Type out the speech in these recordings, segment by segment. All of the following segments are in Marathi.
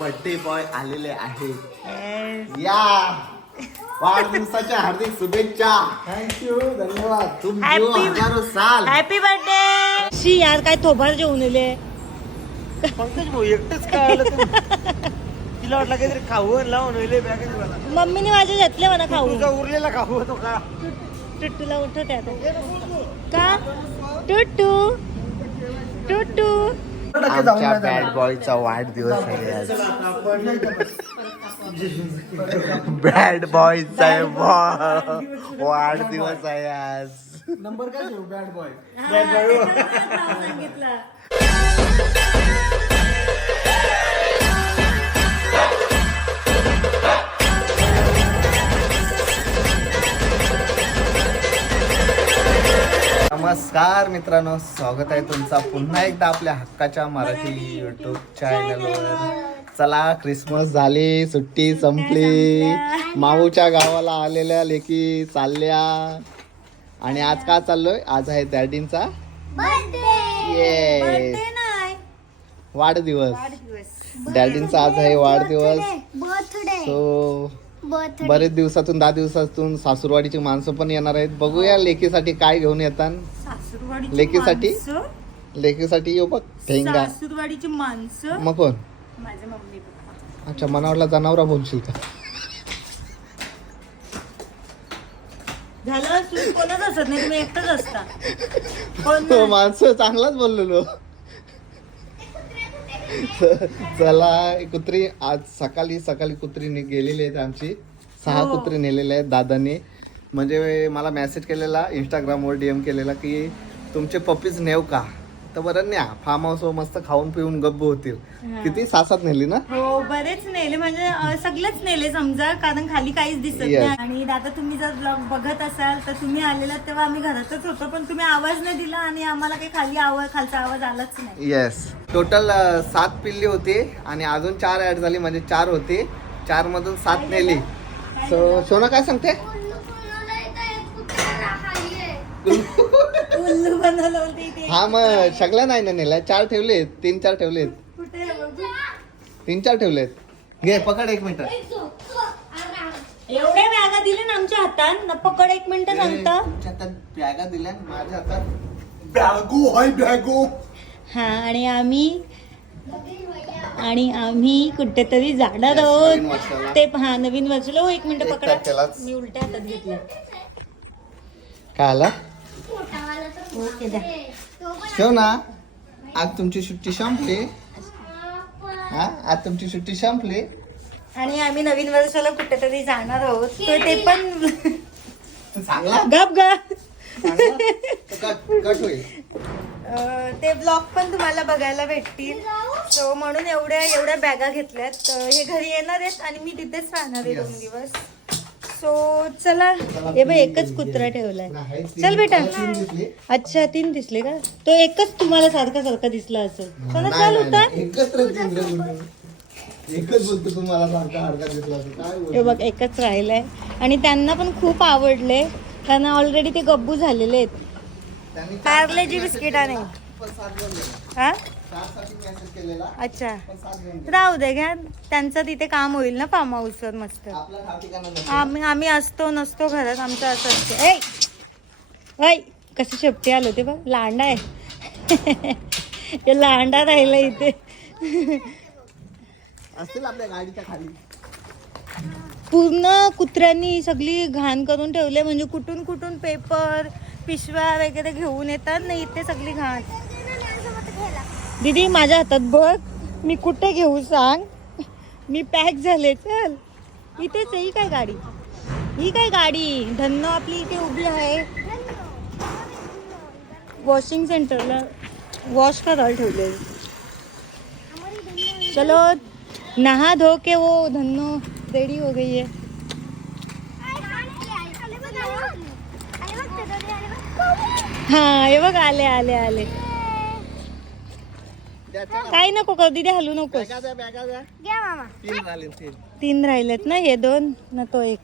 बर्थडे बॉय आलेले आहेत. या. वाढदिवसाच्या हार्दिक शुभेच्छा. थँक्यू धन्यवाद. तुम जो Happy- हजारो साल. हॅपी बर्थडे शी यार काय थोबार जेवण येले पंकज भाऊ एकटंच काय आलं तू? तिला वाटलं काहीतरी खाऊ लावून होईल मला. मम्मीने माझे घेतले म्हणा खाऊ. तुझा उरलेला खाऊ होतो का? टुट्टूला उठवते आता. का? टुट्टू. टुट्टू. आमच्या बॅड बॉयचा वाढदिवस आहे आज. बॅड बॉयचा वाढदिवस आहे आज. नंबर काय बॅड बॉय नमस्कार मित्रांनो स्वागत आहे तुमचा पुन्हा एकदा आपल्या हक्काच्या मराठी युट्यूब चॅनलवर चला क्रिसमस झाली सुट्टी संपली. माऊच्या गावाला आलेल्या लेकी चालल्या. आणि आज का चाललोय? आज आहे डॅडींचा नाही. वाढदिवस. डॅडींचा आज आहे वाढदिवस. बर्थडे सो बरेच दिवसातून दहा दिवसातून सासूरवाडीची माणसं पण येणार आहेत. बघूया लेकीसाठी काय घेऊन येतात. सासूरवाडीची लेकीसाठी? लेकीसाठी येऊ बघ ठेंगा. सासूरवाडीची माणसं? मग कोण? माझे मम्मी पप्पा. अच्छा मनावरला जनावरा बोलशील का? झालं कोणच असत नाही तुम्ही एकटच असता. नाही. माणसं चांगलाच बोललेलो. चला कुत्री आज सकाळी सकाळी कुत्री ने- गेलेली आहेत आमची. सहा हो. कुत्री नेलेले आहेत दादांनी. म्हणजे मला मेसेज केलेला इंस्टाग्रामवर डीएम केलेला की तुमचे पप्पीज नेव का? बरं न्या. फार्म हाऊस मस्त खाऊन पिऊन गप्प होतील. हा. किती सासात नेली ना? हो बरेच नेले. म्हणजे अं, सगळेच नेले समजा कारण खाली काहीच दिसत Yes. नाही आणि आता तुम्ही जर ब्लॉग बघत असाल तर तुम्ही आलेला तेव्हा आम्ही घरातच होतो पण तुम्ही आवाज नाही दिला आणि आम्हाला काही खाली आवाज खालचा आवाज आलाच नाही. येस टोटल सात पिल्ली होती आणि अजून चार ऍड झाली. म्हणजे चार होती. चार मधून सात नेली. सो सोना काय सांगते? उल्लू बनवलं होते इथे. हा मग सगळ्या नाही ना नेल्या चार ठेवलेत तीन चार ठेवलेत. कुठे आहे बघू? तीन चार ठेवलेत. घे पकड एक मिनिट. एवढ्या बॅगा दिल्या ना आमच्या हातात? न पकड एक मिनिट सांगता. तुमच्या हातात बॅगा दिल्या? माझ्या हातात? बॅगो हाय बॅगो हा आणि आम्ही आणि आम्ही कुठेतरी जाणार Yes, नवीन आहोत. ते हा नवीन वर्षाला. हो एक मिनिट एक पकडा. तारखेलाच. मी उलट्या हातात घेतलं काय आला? ओके द्या. ठेव ना. आज तुमची सुट्टी संपली. हा आज तुमची सुट्टी संपली. आणि आम्ही नवीन वर्षाला कुठेतरी जाणार आहोत. तर ते पण चांगला. गप गप. कट कट होईल. अं, ते ब्लॉग पण तुम्हाला बघायला भेटतील. सो म्हणून एवढ्या एवढ्या बॅगा घेतल्यात. हे घरी येणार आहेत आणि मी तिथेच राहणार आहे दोन दिवस. सो चला. हे बघ एकच कुत्रा ठेवलाय. चल बेटा. अच्छा तीन दिसले का? तो एकच तुम्हाला सारखा सारखा दिसला असेल. चला चाल होता हे? बघ एकच राहिलंय. आणि त्यांना पण खूप आवडले. कारण ऑलरेडी ते गब्बू झालेले आहेत. त्यांनी पार्लेजी बिस्किट आणि पण सात घेऊन गेला. हा? अच्छा. राहू दे घ्या त्यांचं तिथे काम होईल ना फार्म हाऊसवर मस्त. आम्ही आम्ही असतो नसतो घरात आमचं असं असतं. ऐ! ऐ! कसे शेपटी आले होते बघ? लांडा आहे. हे लांडा राहिला इथे. असतील आपल्या गाडीच्या खाली. पूर्ण कुत्र्यांनी सगळी घाण करून ठेवले म्हणजे कुठून कुठून पेपर पिशव्या वगैरे घेऊन येतात ना इथे सगळी घाण. दीदी माझ्या हातात बघ. मी कुठे घेऊ सांग? मी पॅक झाले चल. इथेच आहे ही काय गाडी? ही काय गाडी? धन्न आपली इथे उभी आहे. वॉशिंग सेंटरला वॉश करायला ठेवले. चलो नहा धो के वो धन्नो रेडी हो गई है. हां हे बघ आले आले आले. काही नको करू दीदी हलू घ्या मामा. तीन झाले तीन. तीन राहिलेत ना हे दोन ना तो एक.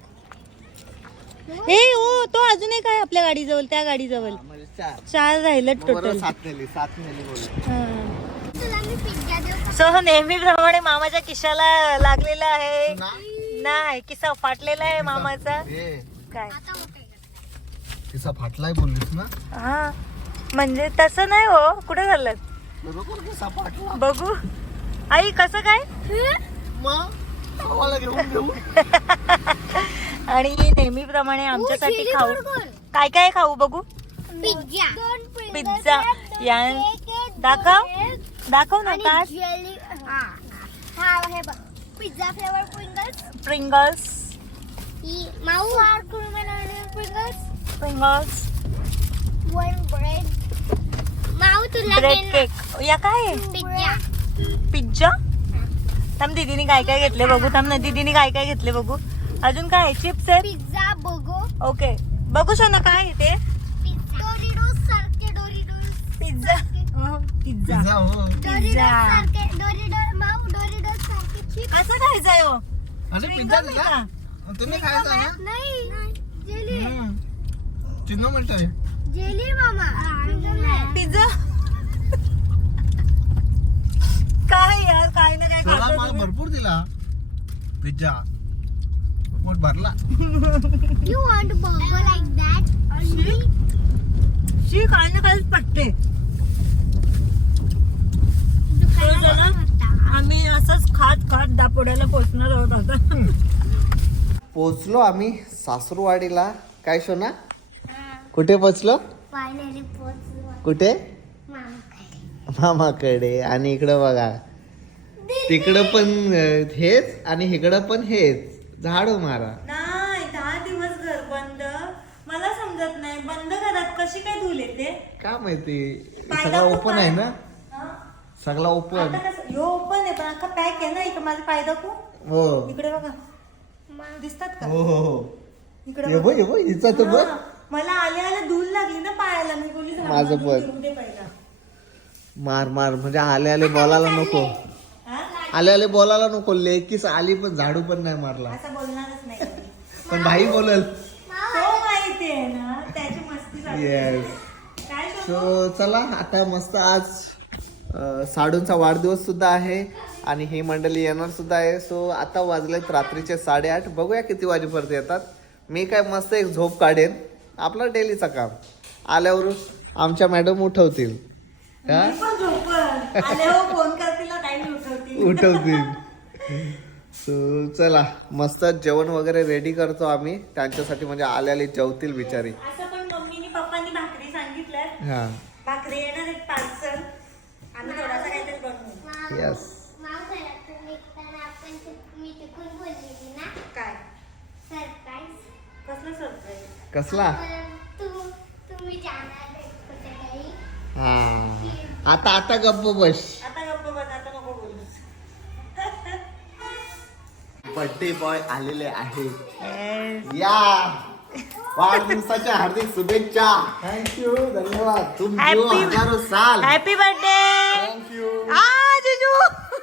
ए ओ तो अजून एक आहे आपल्या गाडीजवळ त्या गाडीजवळ. म्हणजे चार. चार राहिलेत टोटल सात नेली सात नेली बोल हा. तुला मी पिझ्झा देऊ का? सो नेहमीप्रमाणे मामाच्या किशाला लागलेला आहे. नाही. किस्सा फाटलेला आहे मामाचा. हे काय? तिचा फाटलाय बोललीस ना? हा. म्हणजे तसं नाही हो. कुठे झालं बघू. आई कसं काय? आणि नेहमीप्रमाणे आमच्यासाठी खाऊ. काय काय खाऊ बघू? पिझ्झा. पिझ्झा. या. दाखव. दाखव ना हा. हा हे बघ. पिझ्झा फ्लेवर प्रिंगल्स प्रिंगल्स ही माऊ. प्रिंगल्स प्रिंगल्स वन ब्रेड माऊ तुला ब्रेड केक या काय आहे? पिझ्झा पिझ्झा थांब दीदीने काय काय घेतले बघू थांब ना दीदीने काय काय घेतले बघू अजून काय चिप्स आहेत पिझ्झा बघो ओके बघू शो ना काय आहे ते डोरिडोस सारखे डोरिडोस पिझ्झा पिझ्झा पिझ्झा हो डोरिडोस सारखे डोरिडोस माऊ डोरिडोस सारखे चिप्स असं खायचंय हो अरे पिझ्झा दिला तुम्ही खायचा ना नाही जेली हम्म. चिन्ह म्हणतोय जेली मामा पिझ्झा काय यार काय ना काय खातो मला. भरपूर दिला. पिझ्झा पोट भरला. You want a burger like that? only? शी काय ना काय पटते. आम्ही असंच खात खात दापोड्याला पोचणार आहोत आता. पोचलो आम्ही सासरूवाडीला. काय शोना कुठे पोचलो? कुठे? मामाकडे. मामाकडे. आणि इकडं बघा. तिकडं पण हेच आणि इकडं पण हेच. झाडू मारा. नाही दहा दिवस घर बंद. मला समजत नाही. बंद घरात कशी काय धूल येते? काय माहिती? सगळं ओपन आहे ना? सगळं ओपन ह्यो ओपन आहे पण अख्खा पॅक आहे ना इकडे माझा फायदा खूप हो. इकडे बघा. दिसतात का? हो हो हो. इकडे ये ये हिचा तर बघ. मला आले आले धूल लागली ना पायाला मी बोलली "झाड माझं पण. घेऊन दे पहिला." मार मार म्हणजे आले आले बोलायला नको हा? आले आले बोलायला नको लेकीस आली पण झाडू पण नाही मारला असं बोलणारच नाही. पण भाई बोलल तो माहिती आहे ना त्याची मस्ती चालू आहे. येस काय करतो? सो चला आता मस्त आज अं, साडूंचा वाढदिवस सुद्धा आहे आणि ही मंडळी येणार सुद्धा आहे सो आता वाजलेत रात्रीचे साडेआठ बघूया किती वाजेपर्यंत येतात मी काय मस्त एक झोप काढेन आपलं डेलीचं काम. आल्यावर आमच्या मॅडम उठवतील. का मी पण झोपण आले हो फोन करतील ना, काही नाही उठवतील. सो चला. मस्त जेवण वगैरे रेडी करतो आम्ही. त्यांच्यासाठी म्हणजे आल्याले जेवतील बिचारी. असं पण मम्मीनी पप्पांनी भाकरी सांगितल्यात. हा. यस माऊ घरातून निघताना आपण चुक- मी चुकून बोललेली ना काय सरप्राईज कसलं? तुम्ही आहे हा. आता आता गप्प बस. आता गप्प बस आता नको बोलू बर्थडे बॉय आलेले आहेत या. वाढदिवसाच्या हार्दिक शुभेच्छा. थँक्यू धन्यवाद. तुम जो Happy- हजारो साल. हॅपी बर्थडे थँक्यू आ जिजू.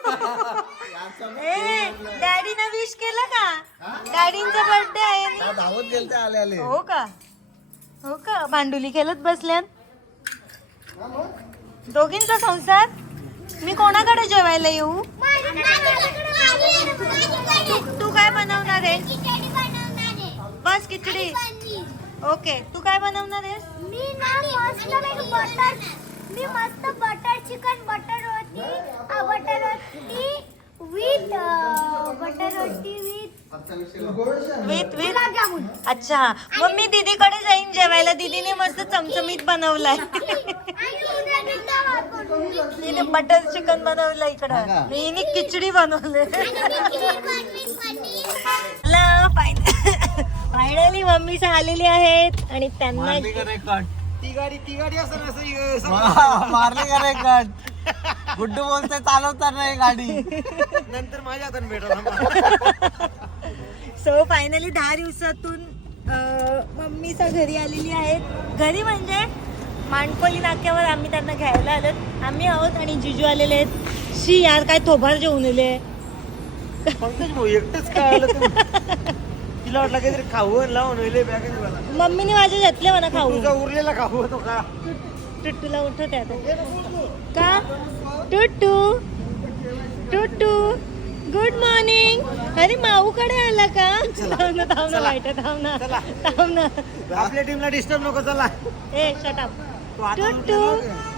ए डॅडीनं विश केलं का? डॅडींचा बर्थडे आहे धावत गेल ते आले आले. हो का? हो का? भांडुली खेळत बसल्यात दोघींचा संसार? मी कोणाकडे जेवायला येऊ? तू काय बनवणार आहे बस खिचडी. ओके तू काय बनवणार आहेस? मी ना मस्त बटर मी मस्त butter chicken butter roti a, butter roti with butter roti with gulab jamun. अच्छा. मग मी दीदीकडे जाईन जेवायला. दीदीने मस्त चमचमीत बनवलाय. तिने बटर चिकन बनवलं इकडं? मी खिचडी बनवले फायनली मम्मी आलेली आहेत. आणि त्यांना मारली का रे गुड्डू बोलते चालवता नाही गाडी. नंतर माझ्या हाताने भेटला सो फायनली दहा दिवसातून अं, मम्मीचा घरी आलेली आहेत. घरी म्हणजे मांडकोली नाक्यावर आम्ही त्यांना घ्यायला आलो आम्ही आहोत आणि जिजू आलेले आहेत. शी यार काय थोबार जेवून आले पंकज भाऊ एकटंच काय आलं तू तिला वाटलं काहीतरी खाऊ लावून होईल बॅग मला मम्मीने माझे घेतले म्हणा खाऊ तुझा उरलेला खाऊ तो का? टुट्टूला उठवते आता. का? टुट्टू टुटू गुड मॉर्निंग अरे माऊकडे आला का? थांब ना थांब ना वाईट थांब ना थांब ना. आपल्या टीमला डिस्टर्ब नको चला. ए शटअप टुटू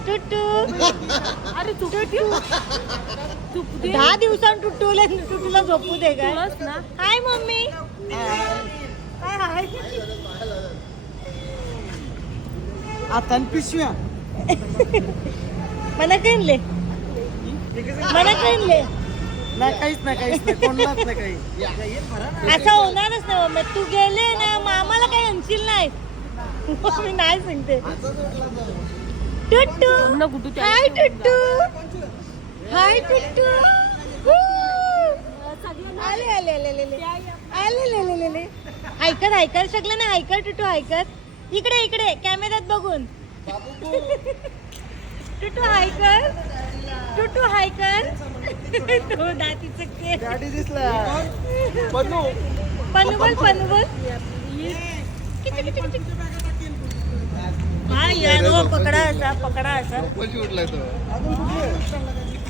टुटू. अरे टुटू. दहा दिवसांनी टुटूला टुटूला झोपू दे काय? हाय मम्मी. हाय. हाय आता पिशव्या. मना कळले मना कळले नाही काहीच नाही काहीच असं होणारच नाही मग तू गेले ना मग आम्हाला काही आणशील नाही मग मी नाही सांगते टुट्टू हाय टुट्टू हाय टुट्टू आले आले आले आले आले आले आले ऐकर ऐकर शकलं ना ऐकत टुटू ऐकत इकडे इकडे कॅमेऱ्यात बघून टुटू हाय कर टुटू हाय कर तो दातीचं गाडी दिसला. पनवल पनवल. किती किती किती? हा यार हो, पकडा असा पकडा असा. कशी उठलाय तो.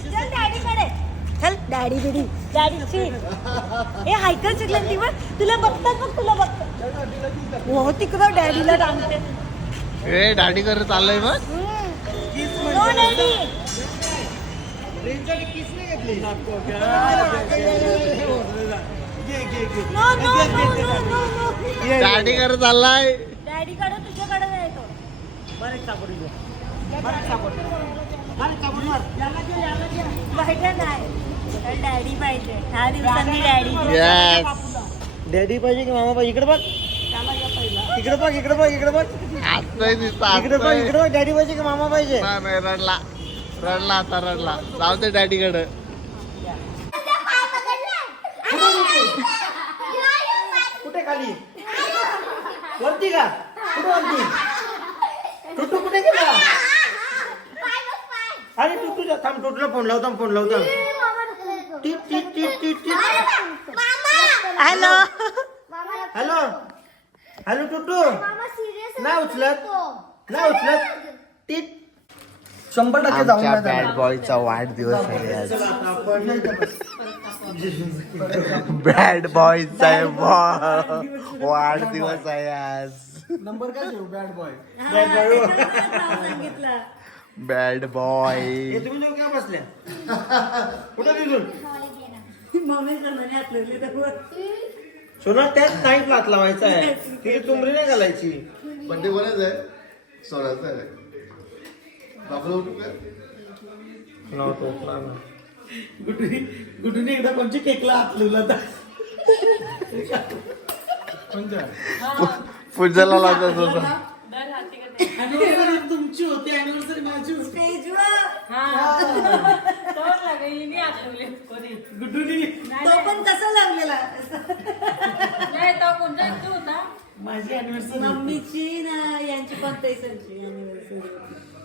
चल डॅडीकडे. चल डॅडी बिडी. डॅडीची ए हायकर शिकलं ती बघ तुला बघतात बघ तुला बघतात. हो तिकडं डॅडीला ए दाढी करत चाललंय मग डॅडी कडे चाललाय. डॅडी कडे तुझ्याकडे बरेच पाहिजे नाही. डॅडी पाहिजे. डॅडी डॅडी पाहिजे की मामा पाहिजे? इकडे बघ. इकडे बघ इकडे बघ इकडे बघ. हसतोय दिसत इकडे बघ इकडे बघ डॅडी पाहिजे की मामा पाहिजे? नाही रडला. रडला आता रडला. जाऊ दे डॅडीकडे कुठे खाली? वरती का? कुठे वरती? टुटू कुठे गेला? अरे तू तुझ्या थांब टुटूला फोन लावता फोन लावता. टीट टीट टीट टीट टीट हॅलो हॅलो हॅलो टुटू? नाही उचलत? नाही उचलत? टीट शंभर टक्के जाऊन आमच्या नाही बॅड बॉयचा वाढदिवस आहे आज. जाणार. बॅड बॉयचा वाढदिवस आहे. आज. नंबर काय ठेवू बॅड बॉय सांगितलं. बॅड बॉय हे तुम्ही दोघं काय बसल्या? कुठं तिथून? मम्मी सोना त्याच लावायचा आहे. तिथे तुमरी नाही घालायची. बड्डे कोणाच आहे. सोळाच आहे. बापला उठू का? गुटुनी एकदा कोणच्या केकला हात पूजाला लागत होत तुमची होती अॅनिव्हर्सरी माझी गुटुनी. तो पण कसा लागलेला? होता? माझी अॅनिव्हर्सरी मम्मीची ना यांची पंचायसरची अॅनिव्हर्सरी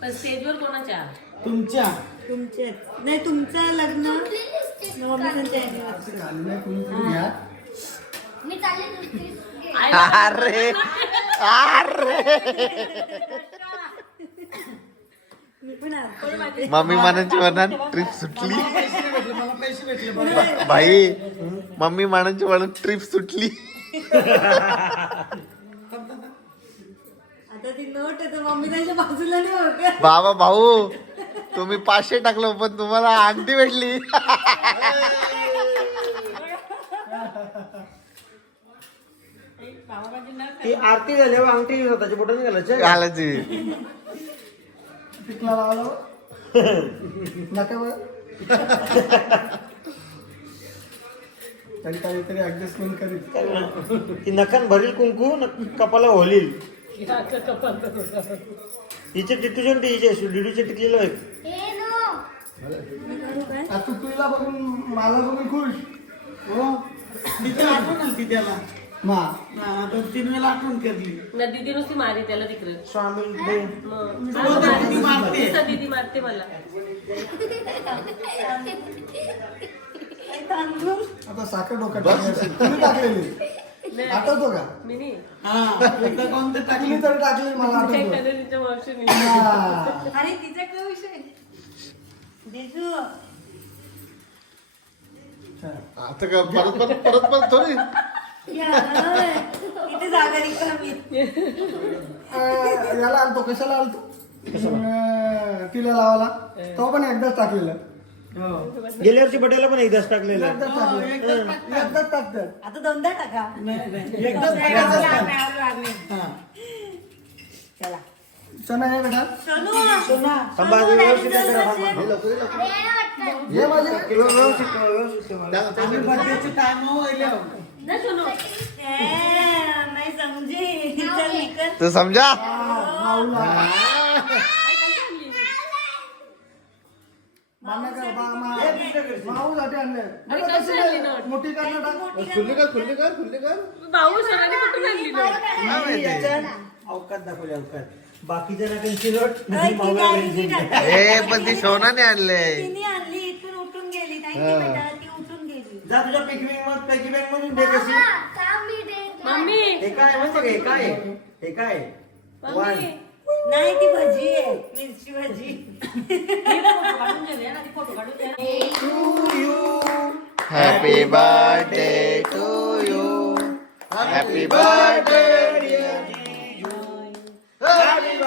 पण स्टेजवर कोणाच्या? तुमच्या. तुमचे नाही तुमचं लग्न मी चालले अरे अरे. मम्मी मानांची वर्णन ट्रिप सुटली. भाई मम्मी मानांची वर्णन ट्रिप सुटली. ती नोट आहे तर मम्मी त्याच्या बाजूला नाही हो का बाबा भाऊ तुम्ही पाचशे टाकलं पण तुम्हाला अंगठी भेटली. ती आरती झाल्यावर अंगठी स्वतःची बोटाने घालायचे. घालायची लावलो नका बरं. तरी काहीतरी ऍडजस्टमेंट करीत. ती नखान भरील कुंकू न कपाला होलील हिचे टिटूचे आणि हिचे डिडूचे टिकलेलं आहे हे आता तू तुला बघून मला बघून खुश. हो? तिथे आठवण आली ती त्याला. मा. हा, दोन तीन वेळा आठवण करली ना दिदी नुसती मारी त्याला तिकडे. स्वामी बहीण. मग ती मारते. नुसतं दिदी मारते मला. आता साखर डोक्यात टाकली. तुम्ही टाकलेली. आठवतो का? टाकली. तर टाकली मला अरे तिचा विषय? आता का परत परत परत थोडी? याला आलतो कशाला आलतो? तिला लावाला तो पण एकदाच टाकलेला. गेल्या वर्षी बड्डेला पण एकदाच टाकलेलं आहे. एकदाच टाकलं एकदाच टाकतात आता दोनदा टाका. एकदाच टाकायचं असतं. हा. चला. चना आहे बेटा. सोनू. थांबा, आधी व्यवस्थित हे करा, थांबा. हे माझे. व्यवस्थित करा, व्यवस्थित करा. आम्ही बर्थडेचे टाइम होईल ना सोनू. नाही समजी. चल निकल तू समजा. माऊसाठी आणले. अरे कसं आणली नोट? मोठी करणार टाक. खुल्ली कर खुल्ली कर खुल्ली कर. भाऊ सरांनी कुठून आणली नोट? मी याच्यात अवकात दाखवली अवकात. बाकीच्या नाकांची नोट ती गाडी. ए पण ती सोनाने आणले तिने आणली इथून उठून गेली. नाही ती बेटा ती उठून गेली. जा तुझ्या पिकी बँक मध पैकी बँक मधून दे कशी. मम्मी. हे काय माहिती का? हे काय आहे? हे काय आहे? वन नाही ती भजी आहे. मिरची भजी. काढून दे ना ती फोटो काढून दे ना. Happy birthday to you happy birthday बार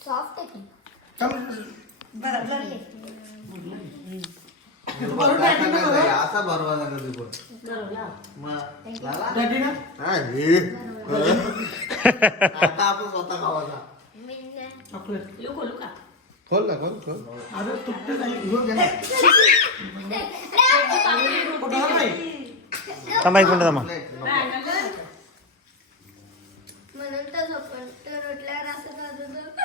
साफ आहे की आपण स्वतः खावायचा मी खोल ना खोल खोल म्हणून तर झोपण तर उठल्यावर असं